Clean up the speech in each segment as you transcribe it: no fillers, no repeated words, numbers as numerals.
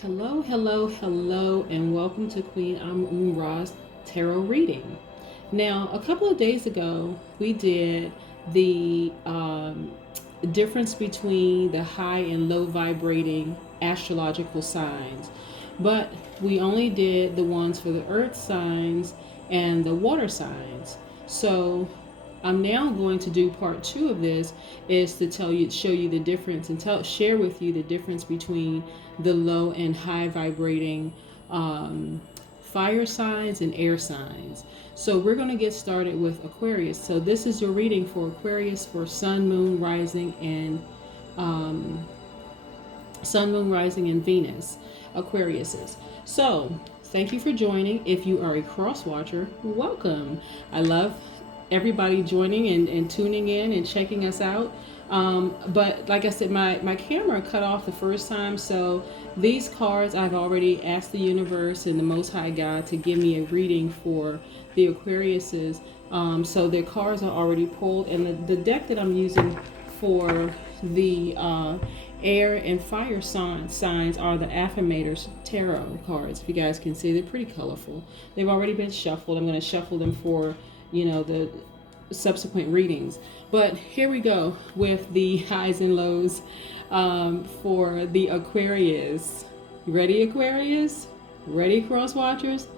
Hello, hello, hello, and welcome to Queen Ra's Tarot Reading. Now, a couple of days ago, we did the difference between the high and low vibrating astrological signs, but we only did the ones for the earth signs and the water signs. So I'm now going to do part two of this is to show you the difference and share with you the difference between the low and high vibrating um, fire signs and air signs. So we're going to get started with Aquarius. So this is your reading for Aquarius for Sun, Moon, Rising, and um, Sun, Moon, Rising, and Venus. Aquariuses. So thank you for joining. If you are a cross watcher, welcome. I love everybody joining and tuning in and checking us out. But like I said, my camera cut off the first time, so these cards I've already asked the universe and the Most High God to give me a reading for the Aquariuses. So their cards are already pulled, and the deck that I'm using for the air and fire signs are the Affirmators Tarot cards. If you guys can see, they're pretty colorful. They've already been shuffled. I'm going to shuffle them for the subsequent readings. But here we go with the highs and lows for the Aquarius. Ready, Aquarius? Ready, cross watchers?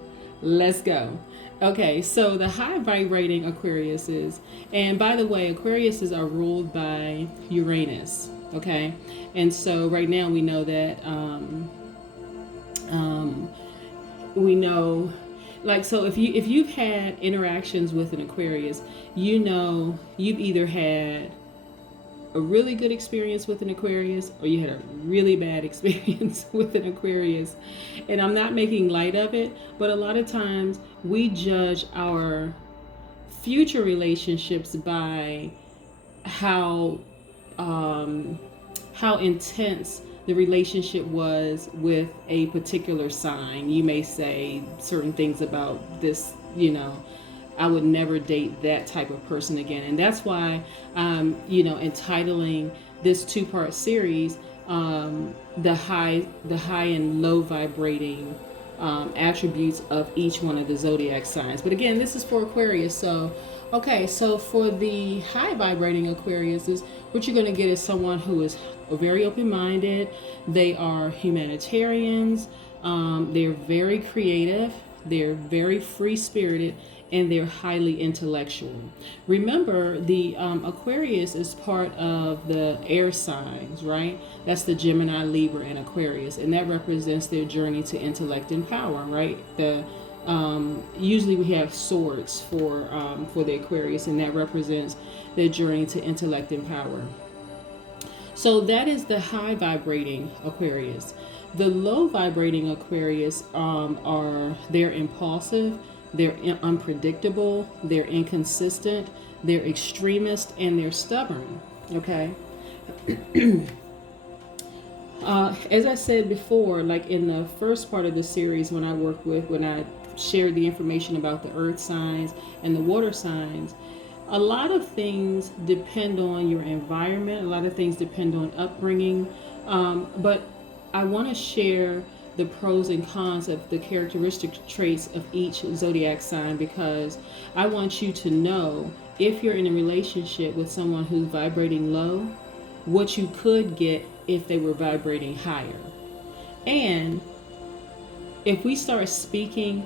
Let's go. Okay, so the high vibrating Aquariuses, and by the way, Aquariuses are ruled by Uranus. Okay, and so right now we know that we know, like, so if you've had interactions with an Aquarius, you've either had a really good experience with an Aquarius or you had a really bad experience with an Aquarius. And I'm not making light of it, but a lot of times we judge our future relationships by how how intense the relationship was with a particular sign. You may say certain things about this, I would never date that type of person again. And that's why entitling this two-part series the high and low vibrating attributes of each one of the zodiac signs. But again, this is for Aquarius. So okay, so for the high vibrating Aquariuses, what you're going to get is someone who is very open-minded. They are humanitarians. They're very creative. They're very free-spirited, and they're highly intellectual. Remember, the Aquarius is part of the air signs, right? That's the Gemini, Libra, and Aquarius, and that represents their journey to intellect and power, right? Usually we have swords for the Aquarius, and that represents their journey to intellect and power. So that is the high vibrating Aquarius. The low vibrating Aquarius they're impulsive, they're unpredictable, they're inconsistent, they're extremist, and they're stubborn. Okay. As I said before, like in the first part of the series, when I shared the information about the earth signs and the water signs, a lot of things depend on your environment. A lot of things depend on upbringing. But I want to share the pros and cons of the characteristic traits of each zodiac sign, because I want you to know, if you're in a relationship with someone who's vibrating low, what you could get if they were vibrating higher. And if we start speaking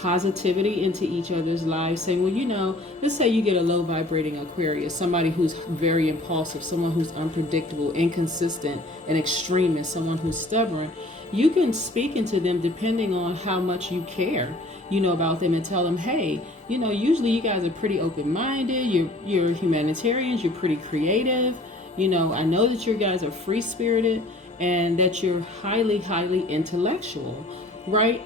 positivity into each other's lives, saying, well, let's say you get a low vibrating Aquarius, somebody who's very impulsive, someone who's unpredictable, inconsistent, an extremist, someone who's stubborn, you can speak into them depending on how much you care, about them, and tell them, hey, usually you guys are pretty open-minded, you're humanitarians, you're pretty creative, I know that you guys are free-spirited, and that you're highly, highly intellectual, right?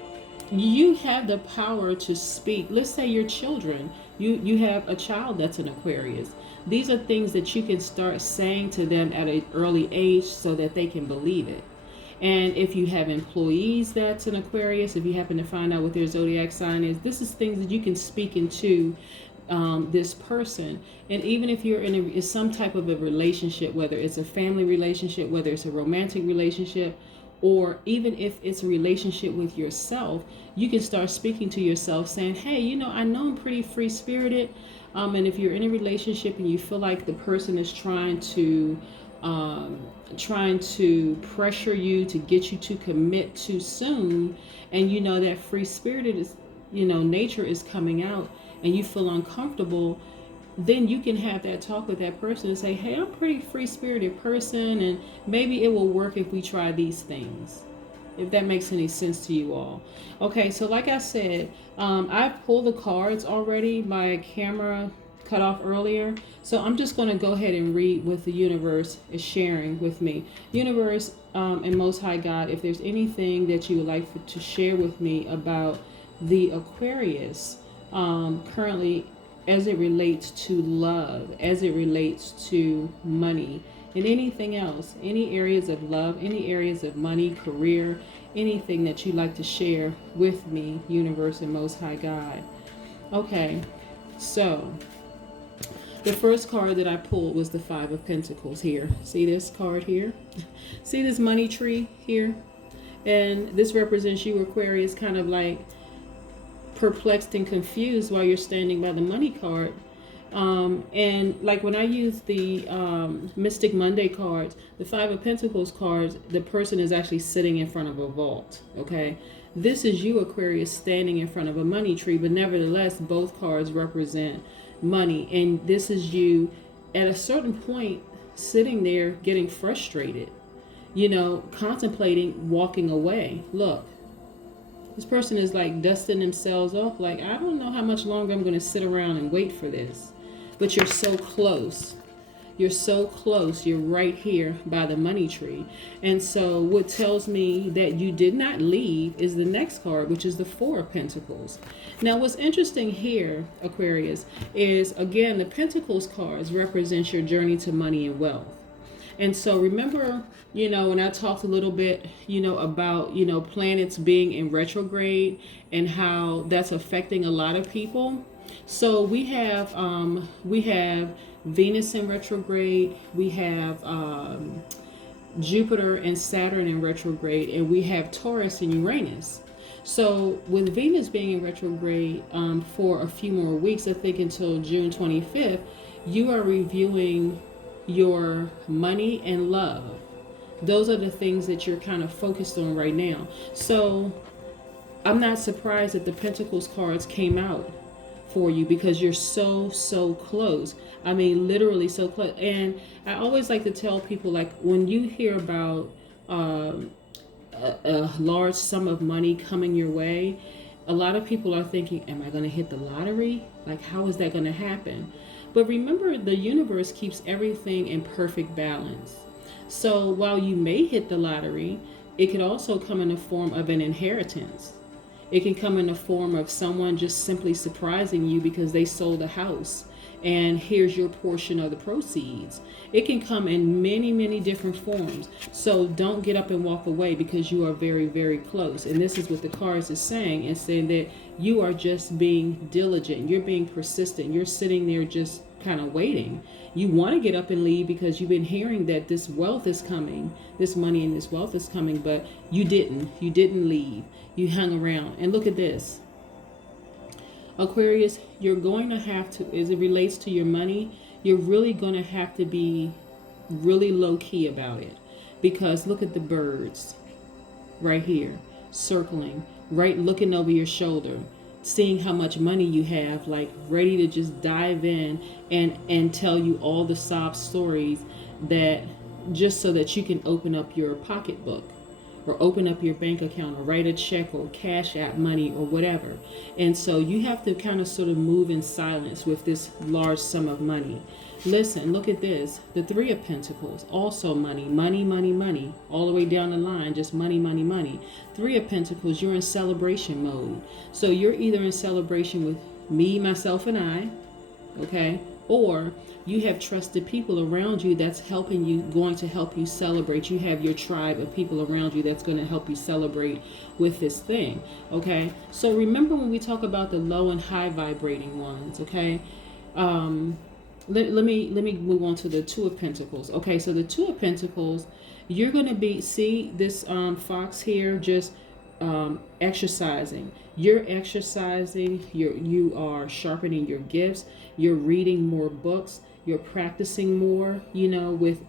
You have the power to speak. Let's say your children, you have a child that's an Aquarius. These are things that you can start saying to them at an early age so that they can believe it. And if you have employees that's an Aquarius, if you happen to find out what their zodiac sign is, this is things that you can speak into this person. And even if you're in some type of a relationship, whether it's a family relationship, whether it's a romantic relationship, or even if it's a relationship with yourself, you can start speaking to yourself saying, hey, I know I'm pretty free spirited. And if you're in a relationship and you feel like the person is trying to pressure you to get you to commit too soon, and that free spirited is, nature is coming out, and you feel uncomfortable, then you can have that talk with that person and say, hey, I'm a pretty free spirited person, and maybe it will work if we try these things. If that makes any sense to you all. Okay, so like I said, I've pulled the cards already. My camera cut off earlier. So I'm just going to go ahead and read what the universe is sharing with me. Universe and Most High God, if there's anything that you would like to share with me about the Aquarius currently, as it relates to love, as it relates to money, and anything else, any areas of love, any areas of money, career, anything that you'd like to share with me, Universe and Most High God. Okay, so the first card that I pulled was the Five of Pentacles here. See this card here? See this money tree here? And this represents you, Aquarius, kind of like perplexed and confused while you're standing by the money card. And like when I use the Mystic Monday cards, the Five of Pentacles cards, the person is actually sitting in front of a vault. Okay, this is you, Aquarius, standing in front of a money tree, but nevertheless both cards represent money, and this is you at a certain point sitting there getting frustrated, contemplating walking away. Look, this person is like dusting themselves off, like, I don't know how much longer I'm going to sit around and wait for this. But you're so close. You're so close. You're right here by the money tree. And so what tells me that you did not leave is the next card, which is the Four of Pentacles. Now, what's interesting here, Aquarius, is, again, the Pentacles cards represent your journey to money and wealth. And so remember, when I talked a little bit, about, planets being in retrograde and how that's affecting a lot of people. So we have Venus in retrograde, we have Jupiter and Saturn in retrograde, and we have Taurus and Uranus. So with Venus being in retrograde for a few more weeks, I think until June 25th, you are reviewing your money and love. Those are the things that you're kind of focused on right now. So I'm not surprised that the Pentacles cards came out for you, because you're so close. I mean, literally so close. And I always like to tell people, like, when you hear about a large sum of money coming your way, a lot of people are thinking, am I going to hit the lottery? Like, how is that going to happen? But remember, the universe keeps everything in perfect balance. So while you may hit the lottery, it could also come in the form of an inheritance. It can come in the form of someone just simply surprising you because they sold a house and here's your portion of the proceeds. It can come in many different forms. So don't get up and walk away, because you are very close. And this is what the cards is saying. It's saying that you are just being diligent. You're being persistent. You're sitting there just kind of waiting. You want to get up and leave because you've been hearing that this wealth is coming, this money and this wealth is coming, but you didn't leave. You hung around. And look at this. Aquarius, you're going to have to, as it relates to your money, you're really going to have to be really low key about it, because look at the birds right here circling, right, looking over your shoulder, seeing how much money you have, like ready to just dive in and tell you all the sob stories, that just so that you can open up your pocketbook or open up your bank account or write a check or cash out money or whatever. And so you have to kind of sort of move in silence with this large sum of money. Listen, look at this. The Three of Pentacles, also money, all the way down the line, just money. Three of Pentacles, you're in celebration mode. So you're either in celebration with me, myself, and I, okay? Or you have trusted people around you that's helping you, going to help you celebrate. You have your tribe of people around you that's going to help you celebrate with this thing, okay? So remember when we talk about the low and high vibrating ones, okay? Let me move on to the Two of Pentacles. Okay, so the Two of Pentacles You're going to be, see this fox here just exercising. You're exercising, you are sharpening your gifts, you're reading more books, you're practicing more, with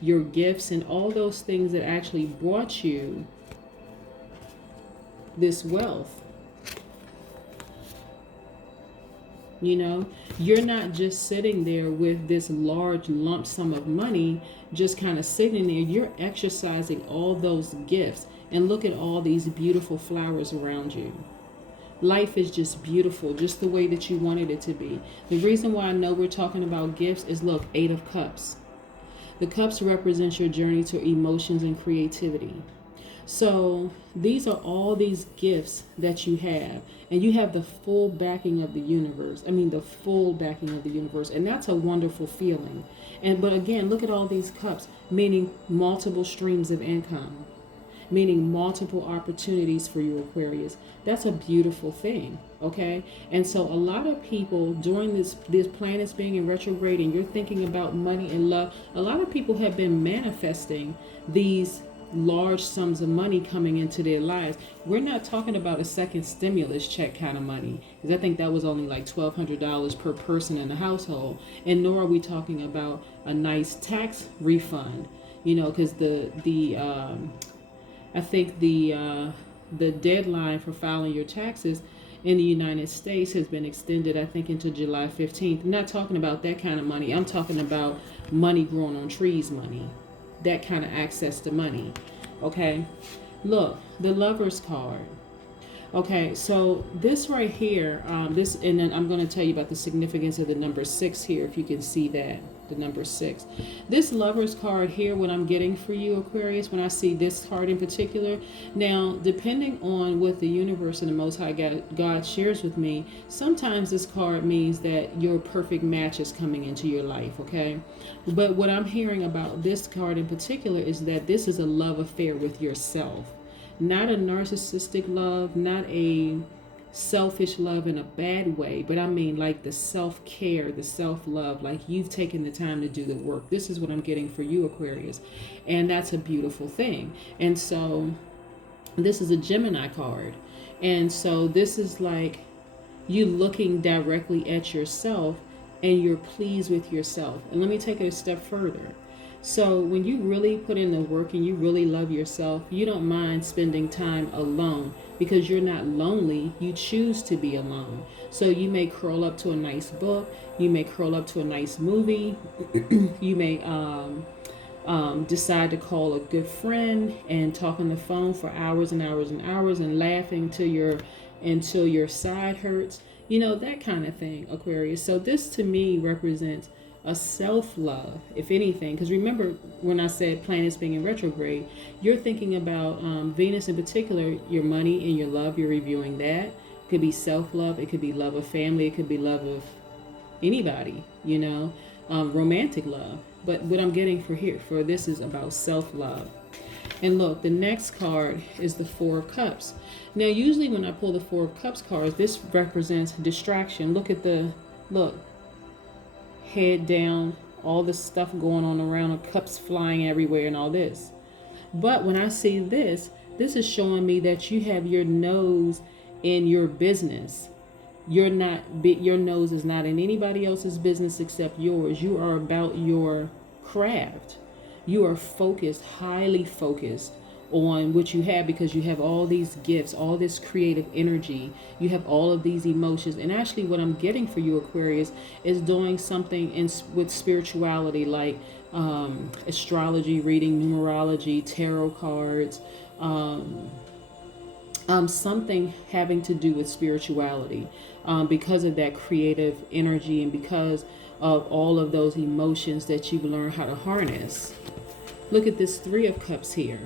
your gifts and all those things that actually brought you this wealth. You're not just sitting there with this large lump sum of money just kind of sitting there. You're exercising all those gifts. And look at all these beautiful flowers around you. Life is just beautiful, just the way that you wanted it to be. The reason why I know we're talking about gifts is, look, 8 of Cups. The cups represent your journey to emotions and creativity. So these are all these gifts that you have, and you have the full backing of the universe. The full backing of the universe, and that's a wonderful feeling. But again, look at all these cups, meaning multiple streams of income, meaning multiple opportunities for you, Aquarius. That's a beautiful thing, okay? And so a lot of people during this planets being in retrograde, and you're thinking about money and love, a lot of people have been manifesting these large sums of money coming into their lives. We're not talking about a second stimulus check kind of money, because I think that was only like $1,200 per person in the household, and nor are we talking about a nice tax refund, because I think the deadline for filing your taxes in the United States has been extended, I think, into July 15th. I'm not talking about that kind of money. I'm talking about money growing on trees money, that kind of access to money. Okay, look, the Lover's card. Okay, so this right here, and then I'm going to tell you about the significance of the number 6 here, if you can see that, the number 6. This Lover's card here, what I'm getting for you, Aquarius, when I see this card in particular, now, depending on what the universe and the Most High God shares with me, sometimes this card means that your perfect match is coming into your life, okay? But what I'm hearing about this card in particular is that this is a love affair with yourself. Not a narcissistic love, not a selfish love in a bad way, but I mean like the self-care, the self-love, like you've taken the time to do the work. This is what I'm getting for you, Aquarius. And that's a beautiful thing. And so this is a Gemini card. And so this is like you looking directly at yourself and you're pleased with yourself. And let me take it a step further. So when you really put in the work and you really love yourself, you don't mind spending time alone because you're not lonely. You choose to be alone. So you may curl up to a nice book. You may curl up to a nice movie. You may decide to call a good friend and talk on the phone for hours and hours and hours and laughing until your side hurts. That kind of thing, Aquarius. So this to me represents a self-love, if anything, because remember when I said planets being in retrograde, you're thinking about Venus in particular, your money and your love. You're reviewing that. It could be self-love, it could be love of family, it could be love of anybody, romantic love. But what I'm getting for this is about self-love. And look, the next card is the 4 of Cups. Now usually when I pull the 4 of Cups cards, this represents distraction. Look, head down, all this stuff going on around, cups flying everywhere and all this. But when I see this is showing me that you have your nose in your business. Your nose is not in anybody else's business except yours. You are about your craft. You are focused, highly focused on what you have because you have all these gifts, all this creative energy. You have all of these emotions. And actually what I'm getting for you, Aquarius, is doing something with spirituality, like astrology, reading numerology, tarot cards, something having to do with spirituality because of that creative energy and because of all of those emotions that you've learned how to harness. Look at this 3 of Cups here.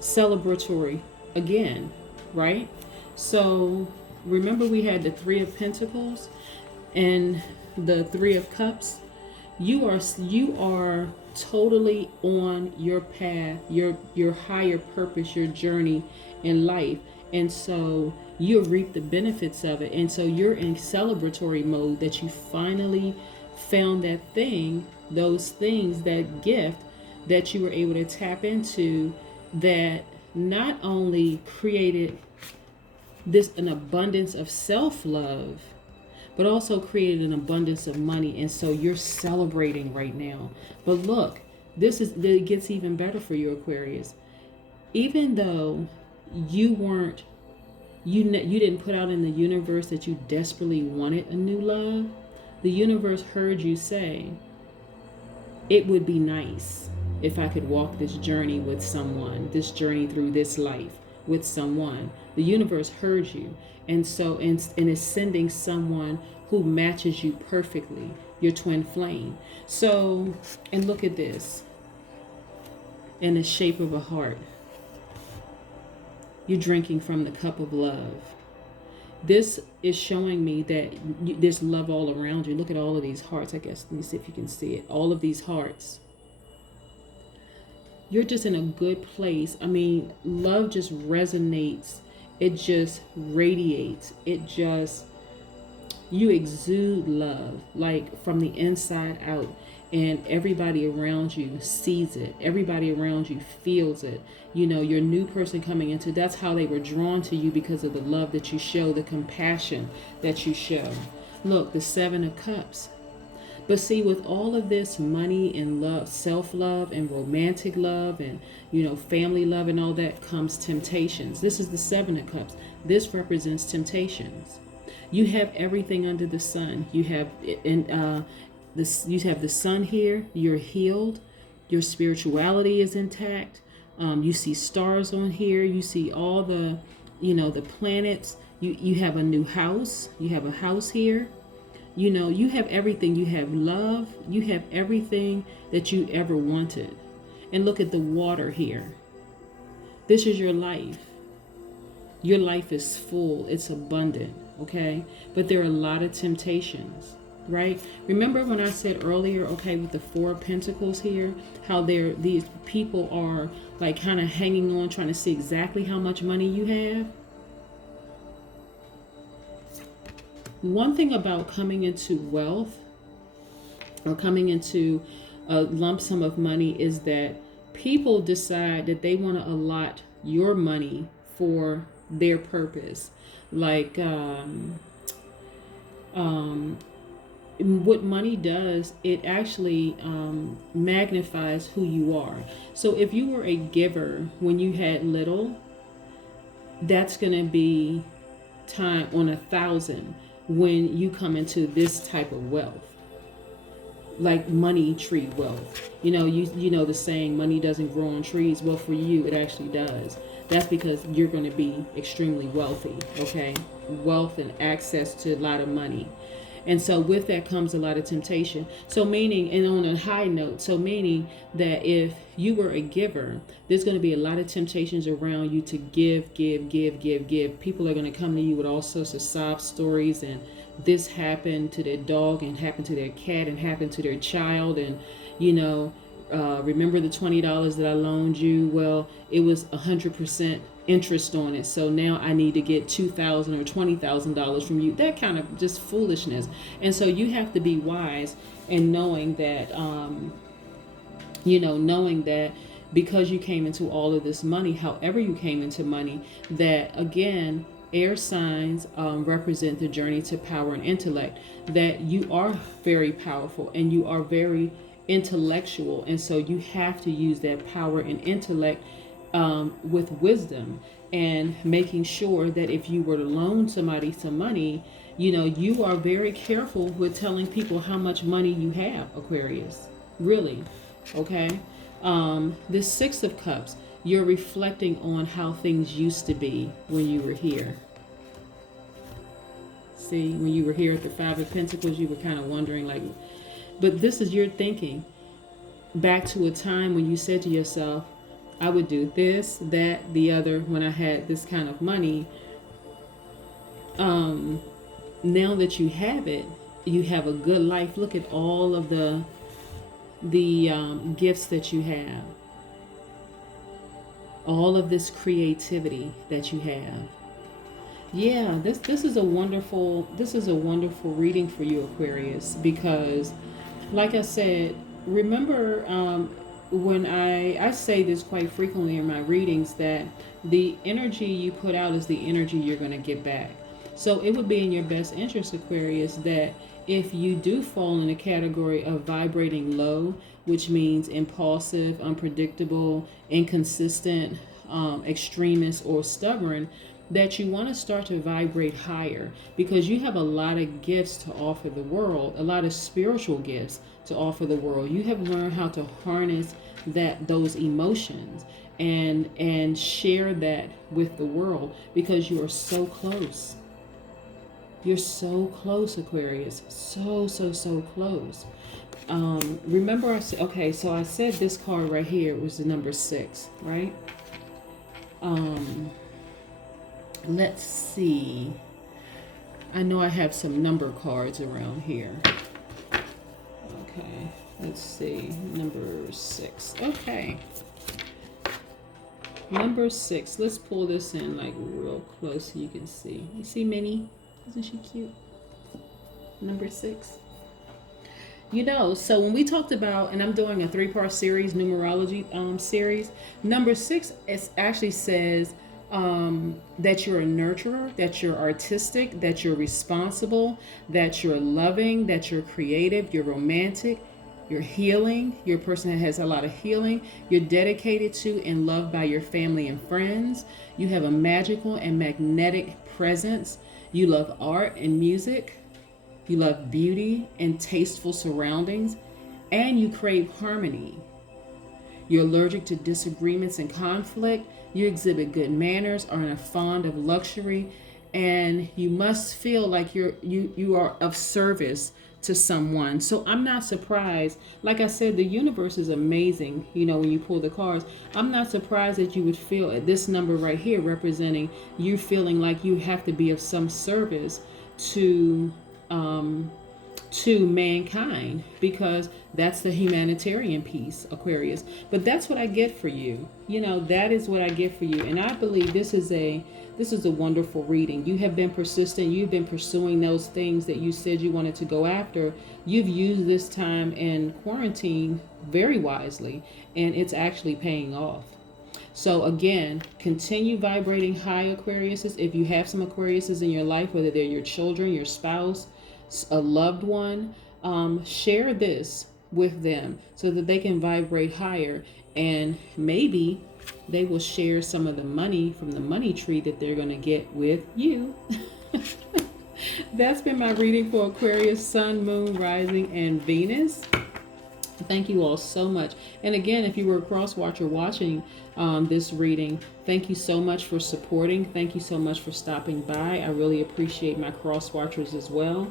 Celebratory again, right? So remember we had the 3 of Pentacles and the 3 of Cups. You are totally on your path, your higher purpose, your journey in life. And so you reap the benefits of it. And so you're in celebratory mode that you finally found that thing, those things, that gift that you were able to tap into that not only created this an abundance of self-love, but also created an abundance of money. And so you're celebrating right now. But look, it gets even better for you, Aquarius. Even though you weren't you didn't put out in the universe that you desperately wanted a new love, the universe heard you say, it would be nice if I could walk this journey with someone, this journey through this life with someone. The universe heard you, and so and is sending someone who matches you perfectly, your twin flame. So, and look at this, in the shape of a heart. You're drinking from the cup of love. This is showing me that there's love all around you. Look at all of these hearts. I guess, let me see if you can see it. All of these hearts. You're just in a good place. I mean, love just resonates. It just radiates. You exude love, like from the inside out. And everybody around you sees it. Everybody around you feels it. You know, your new person coming into, that's how they were drawn to you, because of the love that you show, the compassion that you show. Look, the 7 of Cups. But see, with all of this money and love, self-love and romantic love and, family love and all that, comes temptations. This is the 7 of Cups. This represents temptations. You have everything under the sun. You have you have the sun here. You're healed. Your spirituality is intact. You see stars on here. You see all the, the planets. You have a new house. You have a house here. You have everything. You have love. You have everything that you ever wanted. And look at the water here. This is your life. Your life is full. It's abundant. Okay? But there are a lot of temptations. Right? Remember when I said earlier, okay, with the 4 of Pentacles here, how these people are like kind of hanging on, trying to see exactly how much money you have? One thing about coming into wealth or coming into a lump sum of money is that people decide that they want to allot your money for their purpose. Like, what money does, it actually magnifies who you are. So if you were a giver when you had little, that's going to be time on 1,000 when you come into this type of wealth, like money tree wealth. You know the saying, money doesn't grow on trees. Well, for you, it actually does. That's because you're going to be extremely wealthy. Okay, wealth and access to a lot of money. And so with that comes a lot of temptation. So meaning, and on a high note, so meaning that if you were a giver, there's going to be a lot of temptations around you to give. People are going to come to you with all sorts of sob stories, and this happened to their dog and happened to their cat and happened to their child. And, remember the $20 that I loaned you? Well, it was 100% interest on it, so now I need to get $2,000 or $20,000 from you. That kind of just foolishness. And so you have to be wise in knowing that, knowing that because you came into all of this money, however you came into money, that again, air signs represent the journey to power and intellect, that you are very powerful and you are very intellectual. And so you have to use that power and intellect with wisdom, and making sure that if you were to loan somebody some money, you are very careful with telling people how much money you have, Aquarius. Really. Okay. The 6 of Cups, you're reflecting on how things used to be when you were here. See, when you were here at the 5 of Pentacles, you were kind of wondering, but this is your thinking back to a time when you said to yourself, I would do this, that, the other when I had this kind of money. Now that you have it, you have a good life. Look at all of the gifts that you have. All of this creativity that you have. Yeah, this is a wonderful reading for you, Aquarius, because like I said, remember when I say this quite frequently in my readings, that the energy you put out is the energy you're going to get back. So it would be in your best interest, Aquarius, that if you do fall in the category of vibrating low, which means impulsive, unpredictable, inconsistent, extremist, or stubborn, that you want to start to vibrate higher, because you have a lot of gifts to offer the world, a lot of spiritual gifts to offer the world. You have learned how to harness those emotions and share that with the world, because you are so close. You're so close, Aquarius. So close. Remember, I said, okay, so I said this card right here was the number 6, right? Let's see. I know I have some number cards around here. Okay, let's see. Number 6. Okay. Number 6. Let's pull this in like real close so you can see. You see Minnie? Isn't she cute? Number 6. So when we talked about, and I'm doing a 3-part series, numerology series, number 6 actually says that you're a nurturer, that you're artistic, that you're responsible, that you're loving, that you're creative, you're romantic, you're healing, you're a person that has a lot of healing, you're dedicated to and loved by your family and friends, you have a magical and magnetic presence, you love art and music, you love beauty and tasteful surroundings, and you crave harmony. You're allergic to disagreements and conflict. You exhibit good manners, are fond of luxury, and you must feel like you are of service to someone. So I'm not surprised. Like I said, the universe is amazing. When you pull the cards, I'm not surprised that you would feel at this number right here representing you feeling like you have to be of some service to mankind, because that's the humanitarian piece, Aquarius. But that's what I get for you. That is what I get for you. And I believe this is a wonderful reading. You have been persistent. You've been pursuing those things that you said you wanted to go after. You've used this time in quarantine very wisely, and it's actually paying off. So again, continue vibrating high, Aquariuses. If you have some Aquariuses in your life, whether they're your children, your spouse, a loved one, share this with them so that they can vibrate higher, and maybe they will share some of the money from the money tree that they're going to get with you. That's been my reading for Aquarius, Sun, Moon, Rising, and Venus. Thank you all so much. And again, if you were a cross watcher watching this reading, thank you so much for supporting. Thank you so much for stopping by. I really appreciate my cross watchers as well.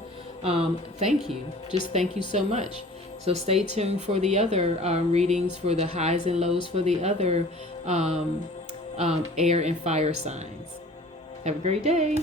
Thank you. Just thank you so much. So stay tuned for the other readings, for the highs and lows for the other air and fire signs. Have a great day.